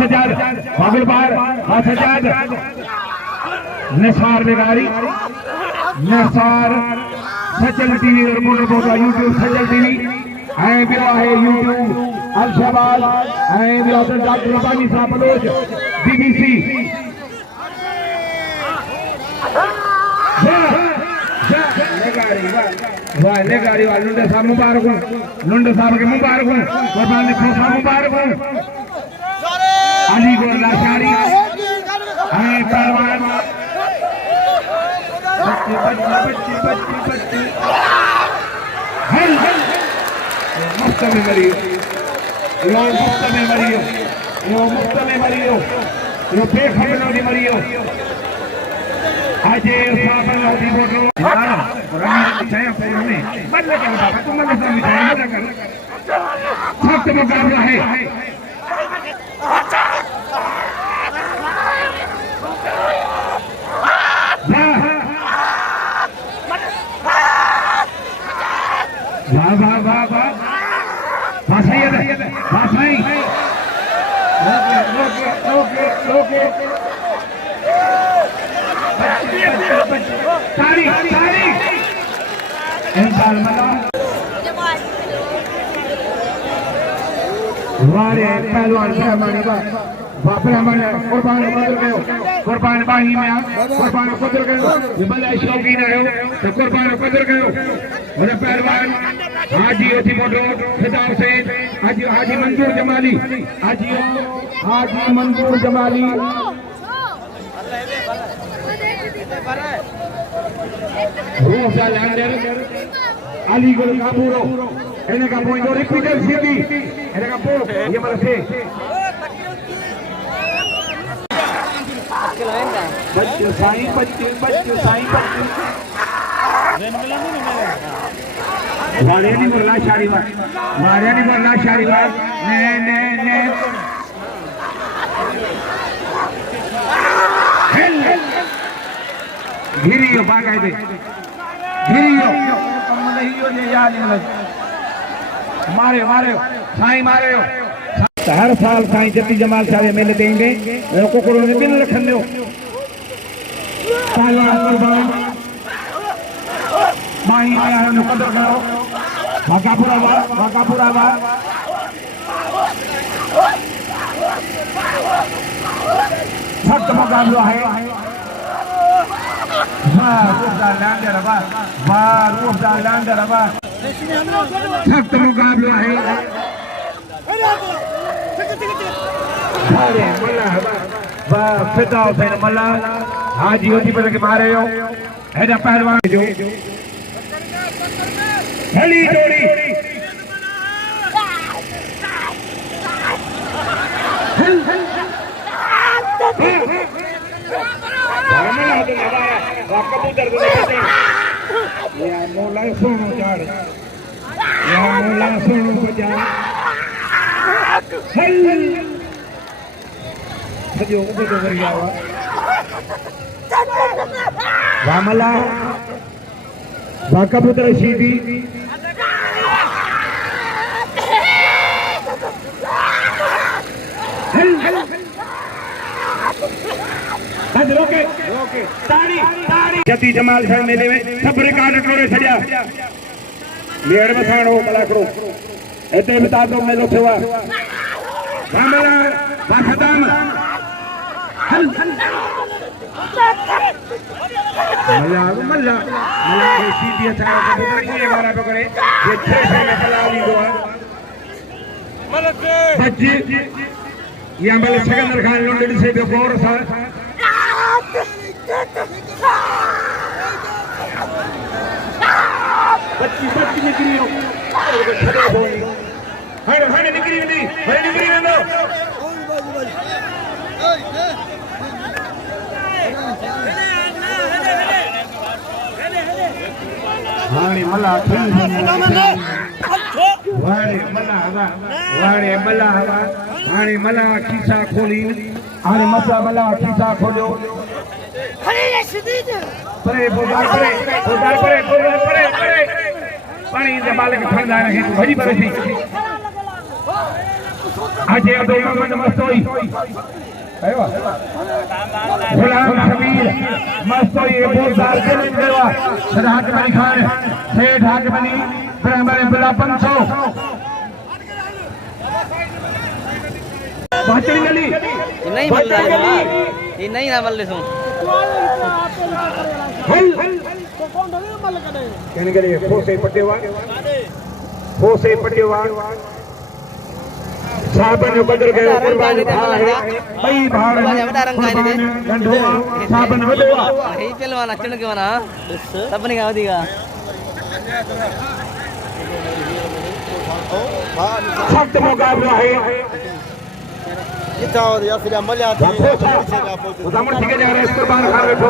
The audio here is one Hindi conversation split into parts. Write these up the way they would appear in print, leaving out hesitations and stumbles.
सजाद बागुलबार सजाद निसार बेगारी निसार सचल टीवी रिपोर्टर बोगा यूट्यूब सचल टीवी ऐं ॿियो आहे यूट्यूब अलशबाज ऐं ॿियो डॉक्टर रबानी साहब बलोच BBC वाह लेगारी वाह लुंडे साहब मुबारक हो लुंडे साहब के मुबारक हो कुर्बान खोसा मुबारक हो अली गोर लाशारी हमें पहलवान बच्चे हल मुफ्त में मरियो यो मुफ्त में मरियो यो मुफ्त में मरियो यो बेखबरों ने मरियो आज साहब लोधी बोलो रंग छाया पे हमें बदले कर बाबा तुम मत समझो मत कर सख्त मुकाबला है वाह वाह वाह वाह वाह सही है वाह सही ओके तारी तारी इंसान मला वारे पहलवान रहमानी वाह रहमान कुर्बान बदल गयो कुर्बान बाही में कुर्बान बदल गयो ये भले शौकीन आयो तो कुर्बान बदल गयो और पहलवान हाजी ओथी मोटो खिताब से हाजी मंजूर जमाली हाजी मंजूर जमाली रूह जा लैंडर अली गोल काबूरो इने का पोइ जो रिपीटर सीधी इने का पो ये मतलब से बच्चे साईं बच्चे वारेनी बोला शारीवार ने घिरियो बाकायदे घिरियो मारे साईं मारे हर साल साईं जती जमाल साहब मेले देंगे कोकड़ों ने बिल रखन दो पहलवान कुर्बान माही आया है कदर करो वाकापुरा सख्त मुकाबला है सख्त मुकाबला है फिदा हुसैन मल्ला हाजी होती पर के मारे हो ऐसा पहलवान जो भली जोड़ी कबूतर या मोला सोनो चाड़ या मोला सोनो बजा सजो उबो तो कर गया वामला वा कबूतर सीधी रोके ताड़ी जती जमाल साहब मेले में सब रिकॉर्ड टोड़े छड़िया लेड़ में साणो कलाकड़ो एते बता दो मेलो सेवा मामला बाखदाम मल्ला सीधी अच्छा ये मारा पकड़े ये 6 में कला ली दो बच्चे ये हमारे सिकंदर खान लुंडन से भी गौर सा बच्ची निकली हो हर निकली नहीं ना हाणे मला वारे मला हाणे मला खीसा खोली हाणे मसा मला खीसा खोलियो परे पानी जे बालक खंदा रहे भजी पर थी अजय अब्दुल मोहम्मद मस्तोई गुलाम शबीर मस्तोई बोलदार चैलेंज करवा सरहद बनी खान सेठ हाकमनी बराबर बुला 500 बाचड़ी गली नहीं बोल रहा ये नहीं ना बोल रहे कहने के लिए फोसे पटेवा साबन बदल गए कुर्बान भाई भाड़ गंढोआ साबन बदलवा ही पहलवान अचन के वना सब नहीं गाव दीगा सख्त मुकाबला है कितना हो या फिर अमल आते हैं उधमर ठीक जा रहा है कुर्बान खान बैठा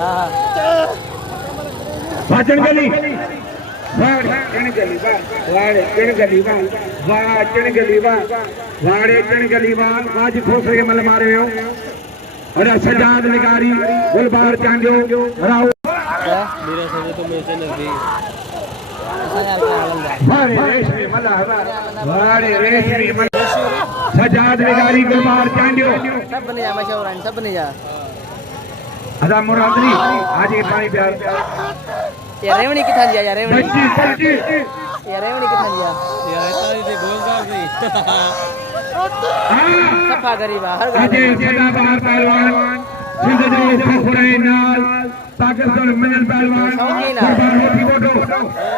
हां भाजन गली वाड़े चण गलीवा आज खोसे के मल मारे हो और सजाद निगारी गुलबार चांदियो राव मेरे से तो मेरे से नजदीक वाड़े रेशमी मल सजाद निगारी गुलबार चांदियो सब बने जा मशहूर हैं सब बने जा अदा मुरादरी आज ये पानी प्यार यार रेवणी किथा दिया यार रेवणी सच्ची यार रेवणी किथा दिया यार तारी से गोलदार नहीं सफा गरीबा हर अजय सदाबहार पहलवान सिंध जो फखरे नाल पाकिस्तान मिलन पहलवान कुर्बान होती बोटो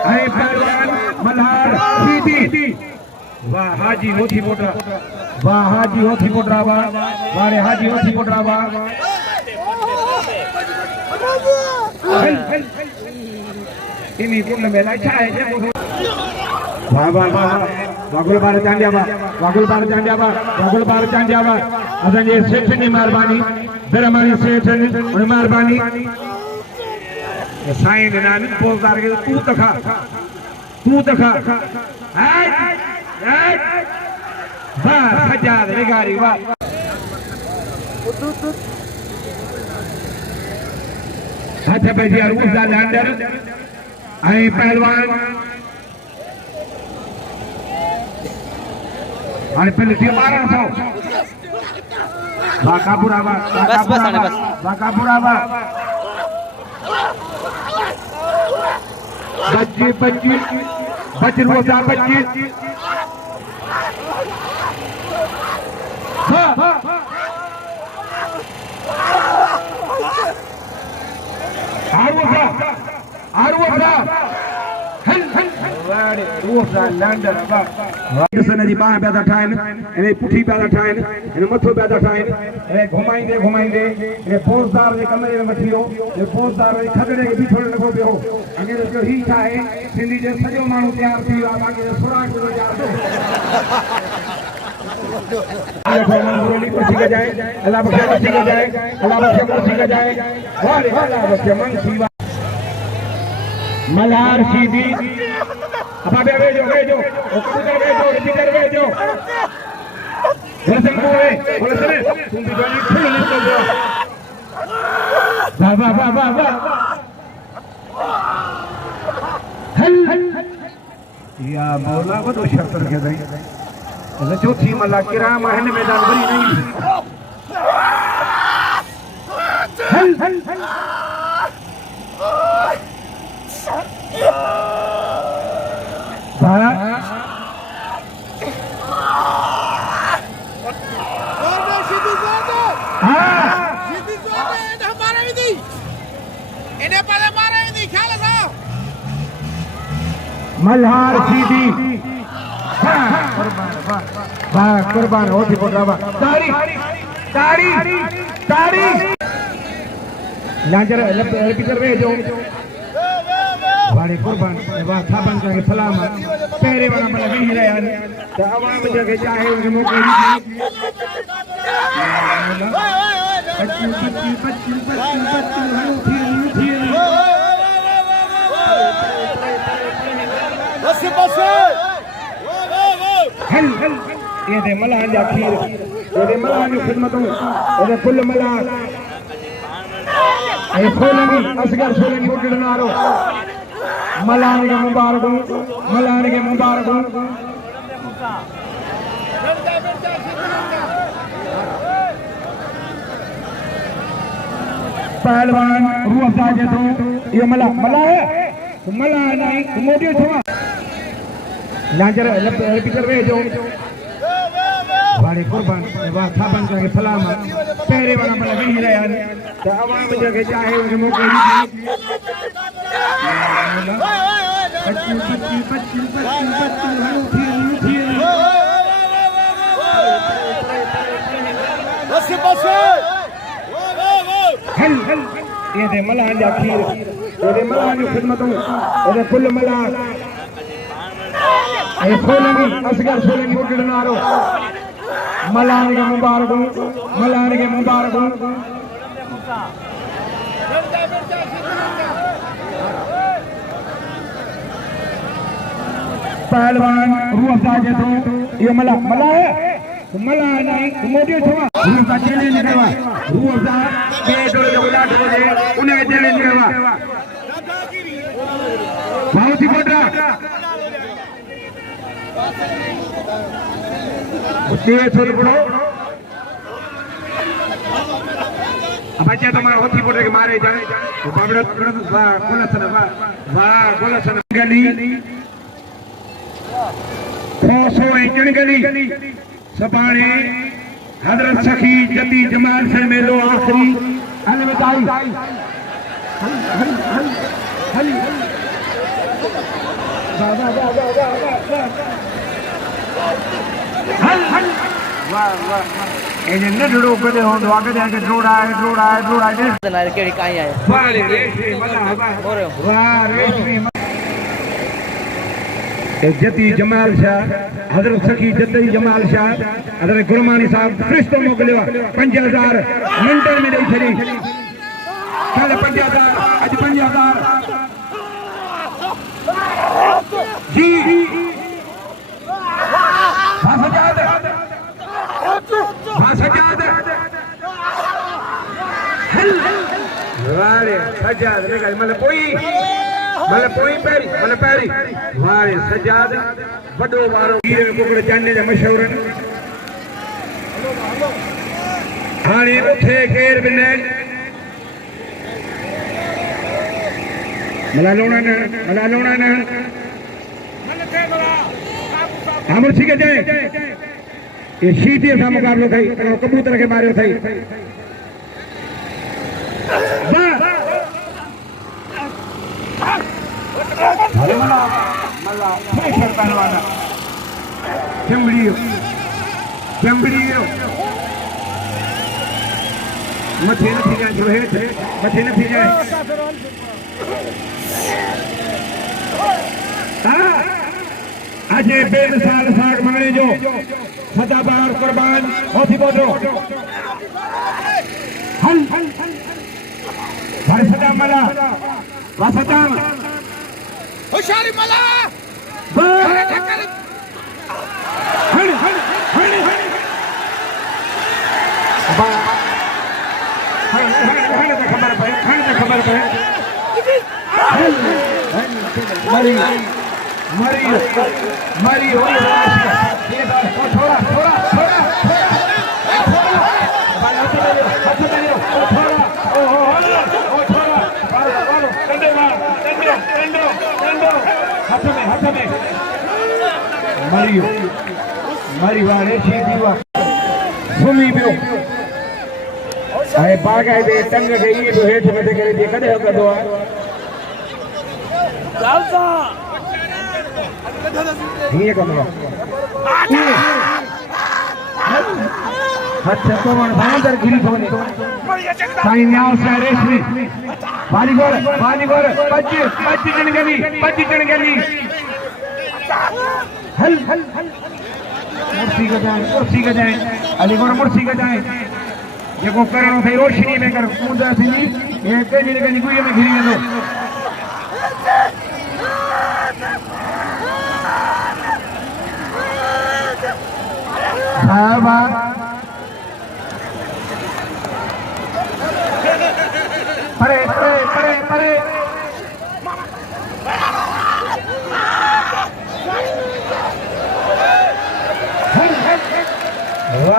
है पहलवान मल्हार सीधी वाह हाजी होती बोटा वाह हाजी होती बोटरा वारे हाजी होती बोटरा ini pun membela cai je वागुल बार चांडिया असन ये सेठ ने मेहरबानी दरमानी सेठ ने मेहरबानी साईं नान पोजार के तू तखा वाह सजाद निगारी वाह अच्छा भाई यार उस लैंडर आई पहलवान और पहले टी 1200 बाकापुरा बच्ची रोजा बच्ची जी बाह पैदा ठाइन इन्हें पुठी पैदा ठाइन इन्हें मथो पैदा ठाइन इन्हें घुमाइंदे इन्हें फौजदार के कमरे में वठियो ये फौजदार के खगड़े के बीठो लॻो पियो इन्हें जो ही ठाहे सिंधी जो सॼो माण्हू तयार थी वियो आहे बाक़ी सुराग जो तयार अल्लाह मल्हार सीधी अब भेजो या मौला वो तो शर्त रखे भाई चौथी मल्ला किराम हिन मैदान वरी नहीं मल्हार सीधी कुर्बान होती पोटरावा ताड़ी लांजर पिक्चर भेजो वाले कुर्बान वाह थापन करके सलाम पहरे वाला बड़ा नहीं रहा यार तो आवाम जगह चाहे उनके मौके ये दे मल्हार जा खीर ये दे मल्हार की खिदमतों ये दे कुल मल्हार ये सोलंगी असगर सोलंगी उठनारो मलान के मुबारक मलान के मुबारक पहलवान रूह अफ़ज़ा के तो ये मला मला है मला नहीं मोटी छुआ लाजर पिक्चर वे जो वाले कुर्बान वाह था बन के सलाम पहले वाला मला नहीं रहा यार तो आवाम जगह चाहे उनके मौके बच्ची बच्ची बच्ची बच्ची हल हल ये दे मला जा खीर ये दे मला जो खिदमतों ये कुल मला ये सोलंगी असगर सोलंगी मुकड़नारो मलान के मुबारक पहलवान रूह अफ़ज़ा के तो ये मला मला है मला नहीं मोटी छुआ रूह का चैलेंज करवा रूह अफ़ज़ा के डोले जो उलाट हो जाए उन्हें चैलेंज करवा बहुत ही मोटा उसने छोड़ पड़ो अब अच्छा तुम्हारा होती पोटे के मारे जाए तो बाबड़ा कोलसन गली खोसो इंजन गली सपाने हजरत सखी जती जमाल से मेलो आखिरी अलविदाई हल इन्हें न ढूंढो कदे हो तो आगे जाके ढूंढा है ना केड़ी काई आए वाह रे वाह रे जती जमाल शाह हजरत सखी जती जमाल शाह हजरत गुरमानी साहब फरिश्तो मोकलियो 5000 मिनटन में दई छड़ी कल 5000 आज 5000 जी सजाद वारे सजाद ने मतलब पोई पैरी वारे सजाद बड़ो वारो हीरे में कुकड़ जानने जा मशहूर हाने उठे केर बिने मला लोना न हमर ठीक है जाए ये शीटी सा मुकाबलो थई कबूतर के मारे थई वाह मला प्रेशर पहलवाना चमड़ियो मथे न थी जाए जो है मथे न थी जाए अजय बेमिसाल साग माने जो सदाबार कुर्बान होती बोलो हल भर मला वसदाम होशियारी मला हल खबर पे मरी हो थोड़ा हाथ में मरी वाले सुमी पियो ऐं बाक़ाइदे टंग खे इहे बि हेठि मथे करे ॾिए कॾहिं कंदो आहे हीअं कंदो आहे हथ पवण सां अंदरि घिरी थो वञे साईं न्यास सां रेशमी बालीगोर पच चणगली हल मुर्सी गजाए अलीगोर मुर्सी गजाए जेको करणो अथई रोशनी में कर कूद थींदी हे कंहिंजी न कंहिंजी गुईअ में घिरी वेंदो साहिबा परे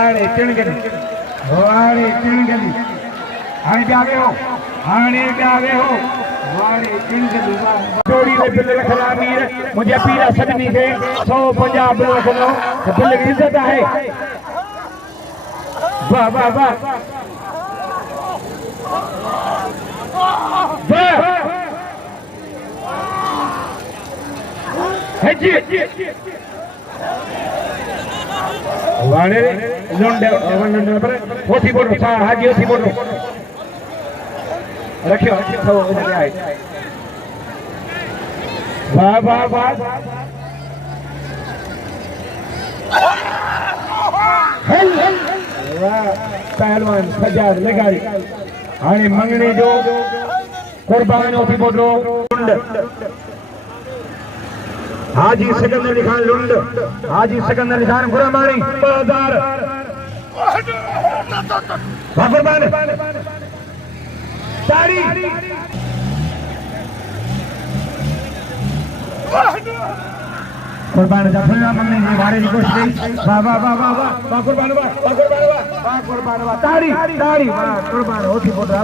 वाड़े चिणगली वाड़े चिणगली हाणे जावे हो वाड़े चिणगली जोड़ी में बिल रखला मीर मुझे पीरा सदनी के 150 बिल रखलो तो बिल की इज्जत है वाह वाह वाह वाड़े लुंडे वंडे पर होती बोलो सा हाजी होती बोलो रखियो सब उधर आए वाह वाह वाह वाह पहलवान सजाद लगाई हाणे मंगने जो कुर्बान होती बोलो हाजी सिकंदर अली खान लुंड हाजी सिकंदर अली खान गुरमानी 2000 कुर्बान ताड़ी कुर्बान जफरना मंगने जी वारे की कोशिश वाह वाह वाह वाह वाह कुर्बान वाह ताड़ी ताड़ी वाह कुर्बान होती बोल रहा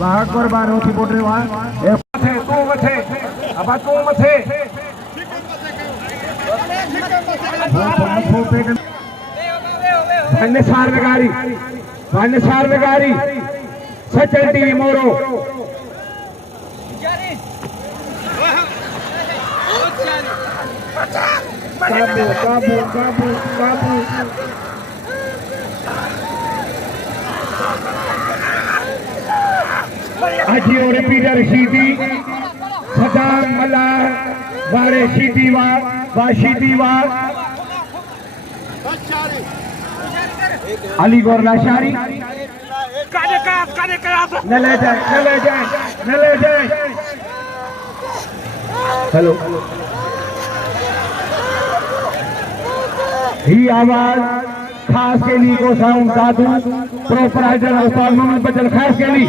वाह कुर्बान होती बोल रहे वाह तू मथे अब तू मथे निसार विगारी सचल टीवी मोरो काबू काबू काबू काबू अजियो रिपीटर शीदी सदाम मल्हार वारे शीदी वाशीदी अली गौर लाशारी न ले जाए हेलो ही आवाज खास के लिए को साउंड साधु प्रोपराइटर उस्ताद मोहम्मद बचन खास के लिए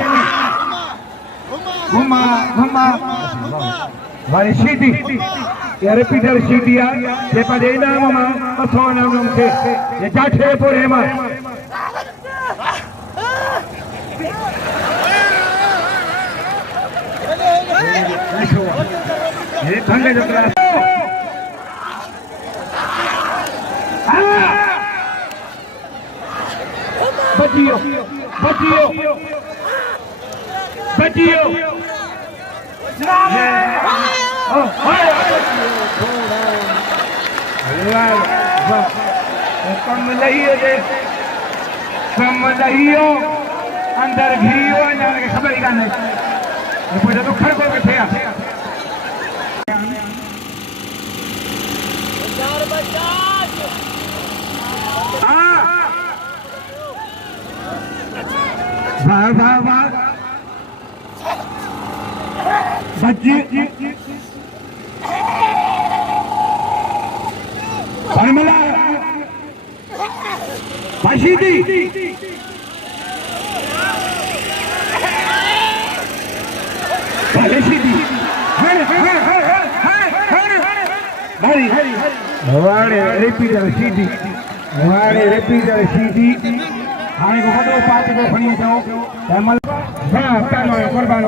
घुमा वारी शीदी या रिपीटर शीदिया ये पदे नाम मा पसो नाम से ये जाठे पूरे मा ये भंगे जो क्लास बचियो कम लहियो अंदर घियो जाने की खबर ही काने मुझे तो खड़ को किथे आ वाह वाह वाह बच्ची परमला बशीदी बशीदी वाड़े रिपीटर सीधी हाणे को वॾो पार्टी को खणी अचो तंहिं महिल कुर्बान